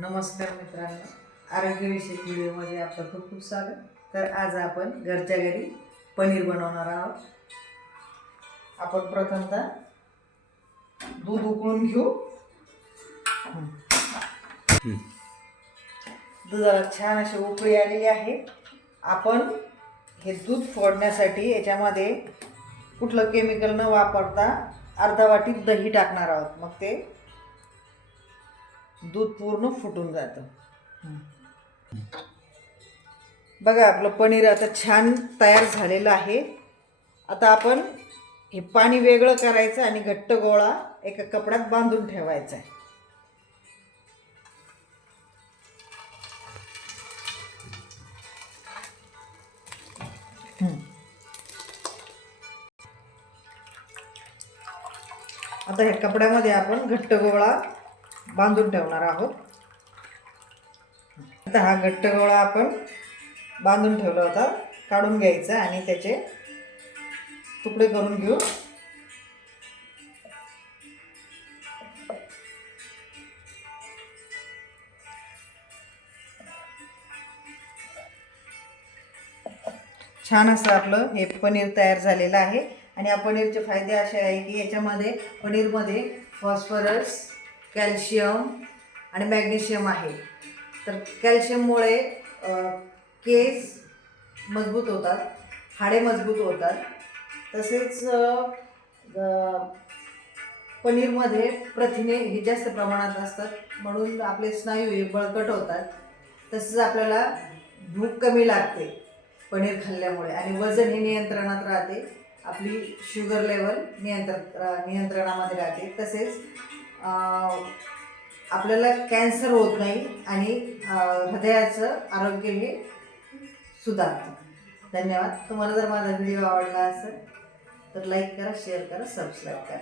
नमस्कार मित्रांनो, आरोग्यविषयक व्हिडिओमध्ये आपलं खूप खूप स्वागत. तर आज आपण घरच्या घरी पनीर बनवणार आहोत. आपण प्रथमतः दूध उकळून घेऊ. दुधाला छान अशी उकळी आलेली आहे. आपण हे दूध फोडण्यासाठी याच्यामध्ये कुठलं केमिकल न वापरता अर्धा वाटी दही टाकणार आहोत. मग ते दूध पूर्ण फुटून जातं. बघा, आपलं पनीर आता छान तयार झालेलं आहे. आता आपण हे पाणी वेगळं करायचं आणि घट्ट गोळा एका कपड्यात बांधून ठेवायचा आहे. आता ह्या कपड्यामध्ये आपण घट्ट गोळा बांधून ठेवणार आहोत. आता हा घट्ट गोळा आपण बांधून ठेवला होता, काढून घ्यायचा आणि त्याचे तुकडे करून घेऊ. छान असं आपलं हे पनीर तयार झालेलं आहे. आणि या पनीरचे फायदे असे आहे की याच्यामध्ये पनीरमध्ये फॉस्फरस, कॅल्शियम आणि मॅग्नेशियम आहे. तर कॅल्शियममुळे केस मजबूत होतात, हाडे मजबूत होतात. तसेच पनीरमध्ये प्रथिने ही जास्त प्रमाणात असतात, म्हणून आपले स्नायू हे बळकट होतात. तसेच आपल्याला भूक कमी लागते पनीर खाल्ल्यामुळे आणि वजन हे नियंत्रणात राहते. आपली शुगर लेवल नियंत्रणामध्ये राहते. तसेच आपल्याला कॅन्सर होत नाही आणि हृदयाचं आरोग्य हे सुधारतं. धन्यवाद. तुम्हाला जर माझा व्हिडिओ आवडला असेल तर लाईक करा, शेअर करा, सबस्क्राईब करा.